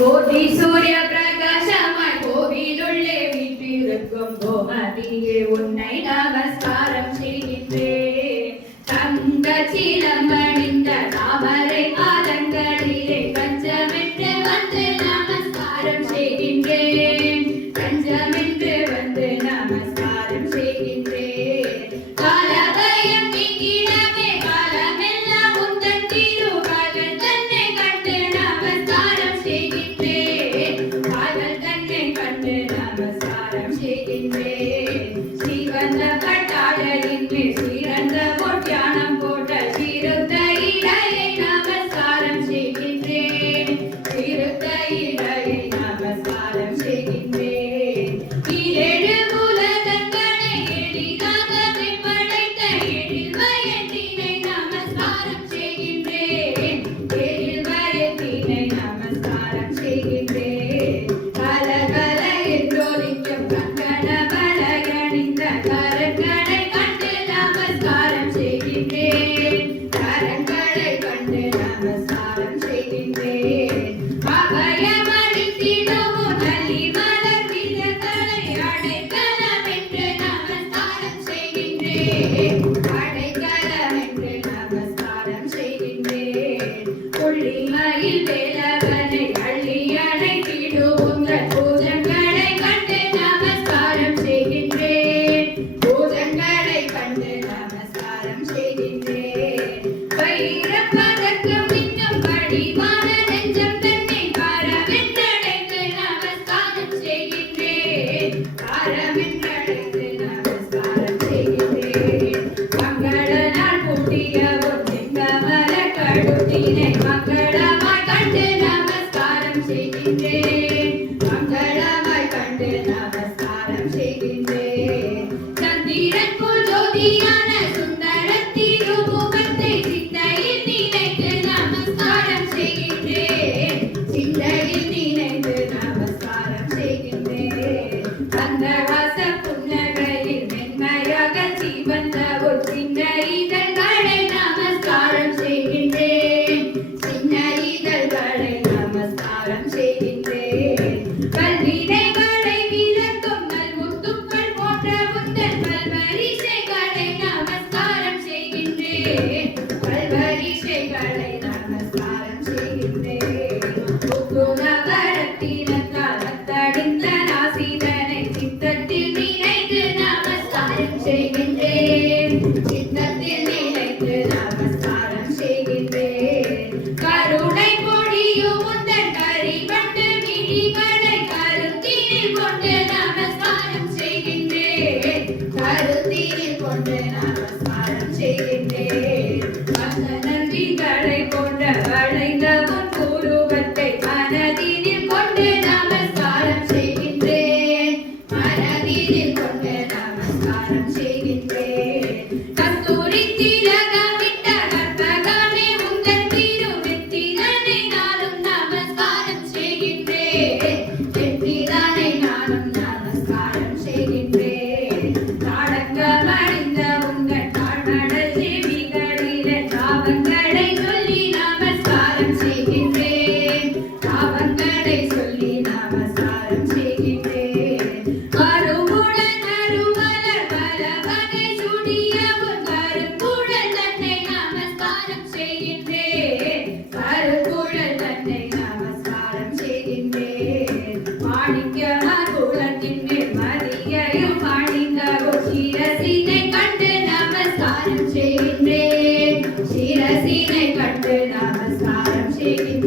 கோடி சூரிய பிரகாசமாய் கோவிலுள்ளே வீற்றிருக்கும் கோமதியே உன்னை நமஸ்காரம் செய்கின்றேன். தங்க சிலம்பணிந்த தாமரை பாதங்களிலே கஞ்சமென்று வந்து நமஸ்காரம் செய்கின்றேன். கஞ்சமென்று வந்து நமஸ்காரம் செய்கின்றேன். காலபயம் நீங்கிடவே காலமெல்லாம் உந்தன் திருமகள் தன்னை கண்டு நமஸ்காரம் செய்கின்றேன். காதல் தன்னை கண்டு நமஸ்காரம் செய்கின்றேன். ஸ்ரீவந்த பட்டாளையின் மேல் ஸ்ரீரந்த பொற்யானம் போட்ட ஸ்ரீருத்த இடையை நமஸ்காரம் செய்கின்றேன். ஸ்ரீருத்த இடையை நமஸ்காரம் செய்கின்றேன். ஈரேழு உலகங்களை எளிதாக படைத்த எழில் வயத்தினை நமஸ்காரம் செய்கின்றேன். எழில் வயத்தினை நமஸ்காரம் செய்கின்றேன். கலகல என்றொலிக்கும் கங்கண வளையணிந்த கரங்களை கண்டு நமஸ்காரம் செய்கின்றேன். கரங்களை கண்டு நமஸ்காரம் செய்கின்றேன். அபயமளித்திடும் நல்லி மலர் விதங்களை அடைக்கலம் என்று நமஸ்காரம் செய்கின்றேன். அடைக்கலம் என்று நமஸ்காரம் செய்கின்றேன். புள்ளிமயில் வேலவனை அள்ளி அணைத்திடும் உங்கள் பூஜங்களை கண்டு நமஸ்காரம் செய்கின்றேன். பூஜங்களை கண்டு நமஸ்காரம் செய்கின்றேன். வைரப்பதக்கம் இன்னும் படிவான நெஞ்சம் தன்னை பாரமென்றடைத்து நமஸ்காரம் செய்கின்றேன். பாரமென்றடைத்து நமஸ்காரம் செய்கின்றேன். மங்கள நாள் கூட்டிய உன் செங்கமல கழுத்தினை மங்களமாய் கண்டு நமஸ்காரம் செய்கின்றேன். மங்களமாய் கண்டு நமஸ்காரம் செய்கின்றேன். சந்திரன் போல் ஜோதியான சுந்தர திருமுகத்தை சிந்தையில் நினைத்து நமஸ்காரம் செய்கின்றேன். சிந்தையில் நினைத்து நமஸ்காரம் செய்கின்றேன். கந்தவாச புன்னகையில் மென்மையாக சிவந்த ஒரு சின்ன இதழ்களை நமஸ்காரம் செய்கின்றேன். சின்ன இதழ்களை நமஸ்காரம் செய்கின்றேன். கல்வினைகளை விளக்கும் நல்முத்துக்கள் போன்ற முத்தன் பல்வரிசைகளை நமஸ்காரம் செய்கின்றேன். பல்வரிசைகளை நமஸ்காரம் செய்கின்றேன். நவரத்தினத்தால் அத்தடிந்த நாசிதனை சித்தத்தில் நினைத்து நமஸ்காரம் செய்கின்றேன். சித்தத்தில் நினைத்து நமஸ்காரம் செய்கின்றேன். கருணை பொழியும் உந்தன் கரிபட்டு விழிகளை கருத்தினில் கொண்டு நமஸ்காரம் செய்கின்றேன். கருத்தினில் கொண்டு நமஸ்காரம் செய்கின்றேன். அந்த நன்றிகளை கொண்ட வளைந்த உன் உருவத்தை மனதினில் கொண்டு நமஸ்காரம் செய்கின்றேன். மனதினில் கொண்டு நமஸ்காரம் செய்கின்றேன். கஸ்தூரி திலகமிட்ட கற்பகமே உந்தன் திருவெற்றிதனை நானும் நமஸ்காரம் செய்கின்றேன். வெற்றிதனை நானும் நமஸ்காரம் செய்கின்றேன். நாடகமடைந்த உங்கள் தாழ்மடல் செவிகளிலே தாவங்களை சொல்லி நமஸ்காரம் செய்கின்றேன். தாவங்களை சொல்லி நமஸ்காரம் செய்கின்றேன். கருவுடன் அருமலர் பலவகை சுடிய உன் கருங்குழல் தன்னை நமஸ்காரம் செய்கின்றேன். கருங்குழல் தன்னை நமஸ்காரம் செய்கின்றேன். மாணிக்க மகுளத்தின் மேல் மதியையும் அணிந்த ஒரு சிரசினை கண்டு நமஸ்காரம் செய்கின்றேன். சிரசினை கண்டு நமஸ்காரம் செய்கின்றேன்.